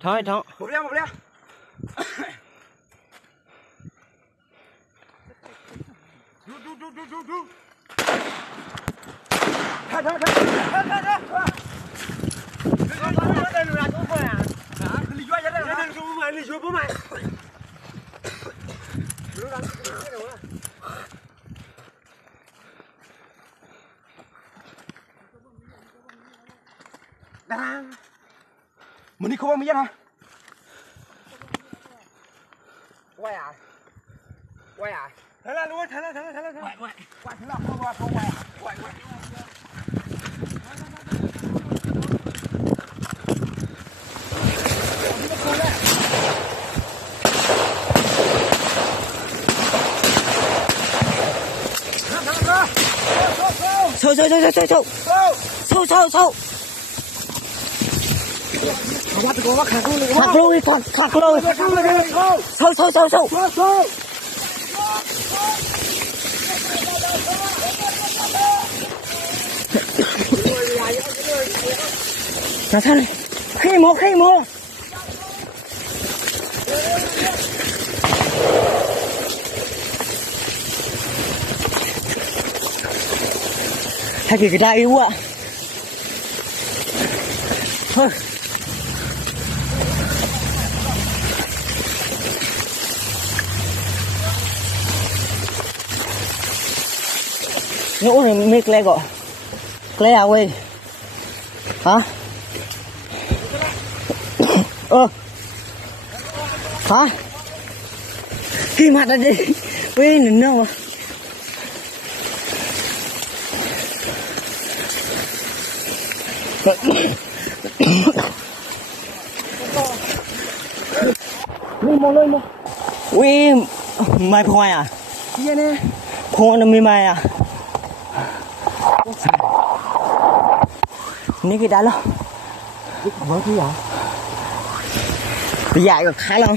thôi thôi một leo mình đi không bao nhiêu hả? Quay à? Thế là luôn, thế là. Quay thế là không quay. Quay. Sâu. Khạc luôn. Sâu. Sao này? Khi mua. Hay cái đại yêu ạ. Thôi. Nhũ rồi mê clay gọi. Clay à quên. Hả? Hả? Kim hạt ra đi. Quên nữa mà. Lên mà. Ui, mày phoi à? Gì nè? Phoi nó mày à? Ní cái đá lo. Vỡ cái gì? Bây giờ còn khá lắm.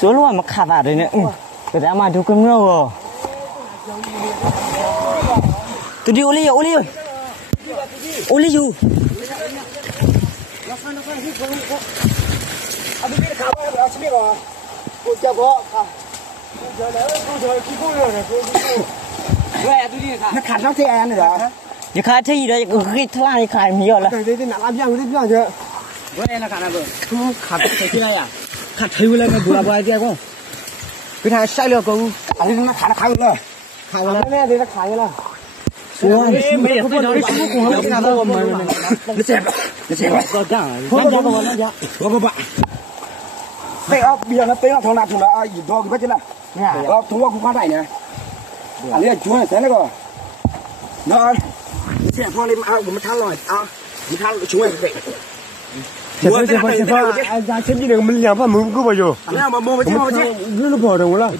Xuống luôn mà khả vào đây nữa. Cái đã mà tôi cơm ngâu rồi. Tôi đi ô ly ơi. Ô ly dù. Nó khát nó thế ăn rồi đó. Nó khát thế gì đấy, cái thoa này khát nhiều là. Thế nặng lắm chứ. Vậy là khát nào rồi? Không khát thế này à? Khát thấy lên nó bùa kia không? Cái này sai lừa cô. À nó khát rồi. Khát rồi. Này thì nó khát rồi. Xuống. Bây giờ tôi nói xuống cùng không cái nào mà nó xem. Có chẳng. Có bạn. Đây bây giờ nó tới là thằng nào thằng đó gì to cái bắt chứ nào. Thằng nó cũng phát này nè. À đây chú này thế này rồi. Nó xem qua lên ao một tháng rồi. Một tháng chú này vậy. Anh ra chết đi đừng mình làm phải mướn cứ bao giờ. Nào mà mua với chứ. Nó bỏ đồng là.